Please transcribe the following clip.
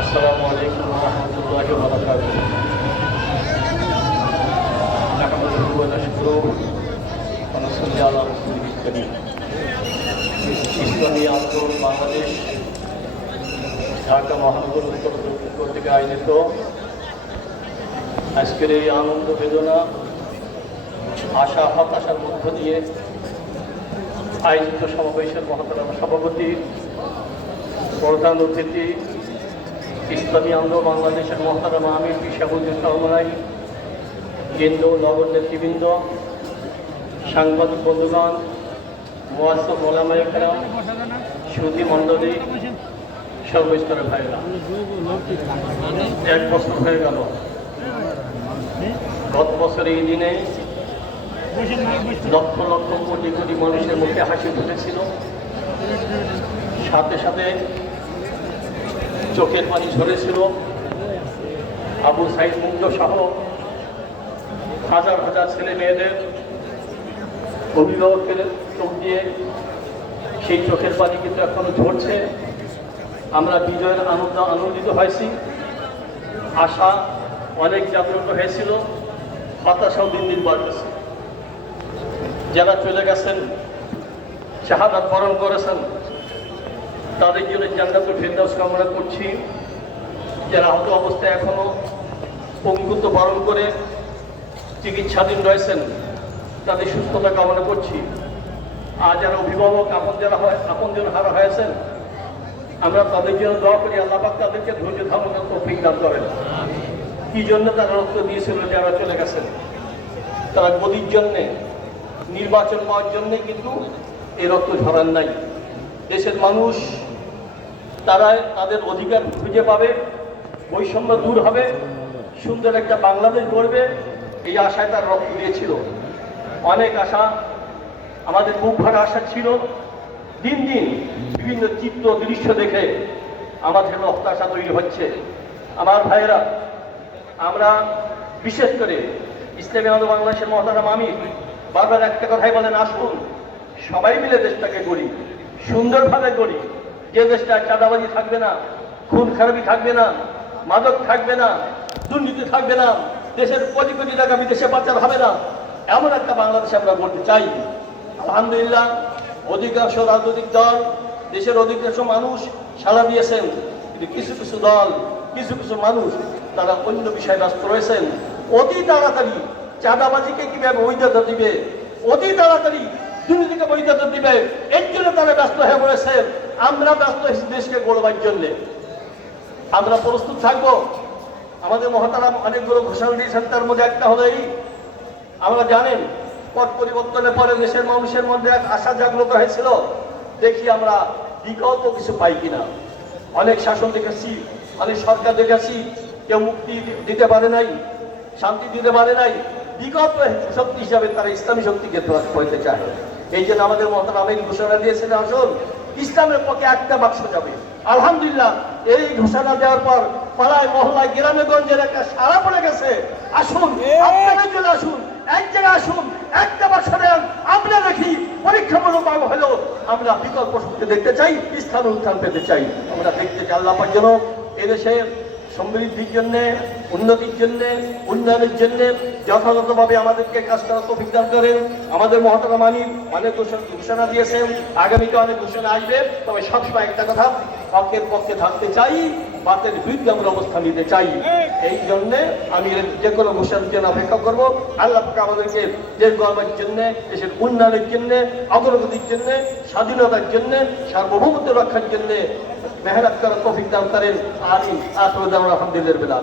আসসালামু আলাইকুম রহমতুল্লাহি ওয়া বারাকাতুহু। নাহমাদুহু ওয়া নাশকুরুহু ওয়া আন্দোলন বাংলাদেশ, ঢাকা মহানগর উত্তর দক্ষিণ কর্তৃক আয়োজিত। আজকের এই আনন্দ বেদনা, আশা, হতাশার মধ্য দিয়ে আয়োজিত সমাবেশের মহাতারা সভাপতি, প্রধান অতিথি ইসলামী আন্দোলন বাংলাদেশের মহতারামা আমির পিসাবুদ্দিন সহমরাই কেন্দ্র নগর নেতৃবৃন্দ, সাংবাদিক বন্ধুগণ মোয়াসব মোলামাইকরা সুধী মণ্ডলী, সর্বস্তরের ভাইরা এক বছর হয়ে গেল। গত বছর এই দিনে লক্ষ লক্ষ কোটি কোটি মানুষের মুখে হাসি ফুটেছিল। সাথে সাথে চোখের পানি ঝরেছিল। আবু সাইদ মুগ্ধ সহ হাজার হাজার ছেলে মেয়েদের অভিভাবকের চোখ দিয়ে সেই চোখের পানি কিন্তু এখনও ঝরছে। আমরা বিজয়ের আনন্দ আনন্দিত হয়েছি। আশা অনেক জাগ্রত হয়েছিল। হতাশাও দিন দিন বাড়তেছে। যারা চলে গেছেন, শাহাদাত বরণ করেছেন তাদের জন্য জান্নাতুল ফেরদাউস কামনা করছি। যারা আহত অবস্থায় এখনও পঙ্গুত্ব বরণ করে চিকিৎসাধীন রয়েছেন, তাদের সুস্থতা কামনা করছি। আর যারা অভিভাবক, আপন যারা হয়, আপন জন হারা হয়েছেন, আমরা তাদের জন্য দোয়া করি, আল্লাহ পাক তাদেরকে ধৈর্য ধারণের তৌফিক দান করেন। কি জন্য তারা রক্ত দিয়েছিল, যারা চলে গেছেন? তারা গদির জন্যে, নির্বাচন পাওয়ার জন্যে কিন্তু এই রক্ত ঝরান নাই। দেশের মানুষ তারা তাদের অধিকার খুঁজে পাবে, বৈষম্য দূর হবে, সুন্দর একটা বাংলাদেশ গড়বে, এই আশায় তার রক্ত দিয়েছিল। অনেক আশা আমাদের বুক ভরা আশা ছিল। দিন দিন বিভিন্ন চিত্র দৃশ্য দেখে আমাদের রক্ত আশা তৈরি হচ্ছে। আমার ভাইয়েরা, আমরা বিশেষ করে ইসলামী আন্দোলন বাংলাদেশের মহতারাম আমি বারবার একটা কথাই বলেন, আসুন, সবাই মিলে দেশটাকে গড়ি। সুন্দরভাবে গড়ি যে দেশটা চাঁদাবাজি থাকবে না, খুন খারাপি থাকবে না, মাদক থাকবে না, দুর্নীতি থাকবে না, দেশের কোটি কোটি টাকা বিদেশে পাচার হবে না, এমন একটা বাংলাদেশ আমরা গড়তে চাই। আলহামদুলিল্লাহ, অধিকাংশ রাজনৈতিক দল, দেশের অধিকাংশ মানুষ সাড়া দিয়েছেন। কিন্তু কিছু কিছু দল, কিছু কিছু মানুষ তারা অন্য বিষয়ে ব্যস্ত রয়েছেন। অতি তাড়াতাড়ি চাঁদাবাজিকে কীভাবে বৈধতা দিবে, অতি তাড়াতাড়ি দুর্নীতিকে বৈধতা দিবে, এর জন্য তারা ব্যস্ত হয়ে পড়েছে। আমরা ব্যস্ত দেশকে গড়বার জন্যে। আমরা প্রস্তুত থাকব। আমাদের মহাতারা অনেকগুলো ঘোষণা দিয়েছেন, তার মধ্যে একটা হলো এই। আমরা জানেন, পট পরিবর্তনের পরে দেশের মানুষের মধ্যে এক আশা জাগ্রত হয়েছিল, দেখি আমরা বিকল্প কিছু পাই কিনা। অনেক শাসন দেখেছি, অনেক সরকার দেখেছি, কেউ মুক্তি দিতে পারে নাই, শান্তি দিতে পারে নাই। বিকল্প শক্তি হিসাবে তারা ইসলামী শক্তিকে হইতে চায়। এই জন্য আমাদের মহাতারা আমিন ঘোষণা দিয়েছেন আসুন ইসলামের পক্ষে একটা বাক্স যাবে। আলহামদুলিল্লাহ এই ঘোষণা দেওয়ার পর পাড়ায় মহল্লায় গ্রামে গঞ্জের একটা সারা পড়ে গেছে। আসুন আপনারা চলে আসুন এক জায়গায় আসুন একটা বাক্স দেন আমরা দেখি পরীক্ষামূলক হলেও আমরা বিকল্প শক্তি দেখতে চাই স্থান উত্থান পেতে চাই। আমরা দেখতে চাই আল্লাহ যেন এদেশের সমৃদ্ধির জন্য, উন্নতির জন্য, উন্নয়নের জন্য যথাযথভাবে আমাদেরকে কাজ করার তৌফিক করেন। আমাদের মহাত্মা মানি অনেক ঘোষণা- দিয়েছেন। আগামীতে অনেক ঘোষণা আসবে। তবে সবসময় একটা কথা হকের পক্ষে থাকতে চাই, বাতের বিরুদ্ধে আমরা অবস্থান নিতে চাই। এই জন্য আমি যে কোনো ঘোষণার জন্য অপেক্ষা করব। আল্লাহ আমাদেরকে দেশ গর্বের জন্য, দেশের উন্নয়নের জন্য, অগ্রগতির জন্য, স্বাধীনতার জন্য, সার্বভৌমত্ব রক্ষার জন্য মেহনত করার তফিক দান করেন। আমি আসলে আলহামদুলিল্লাহ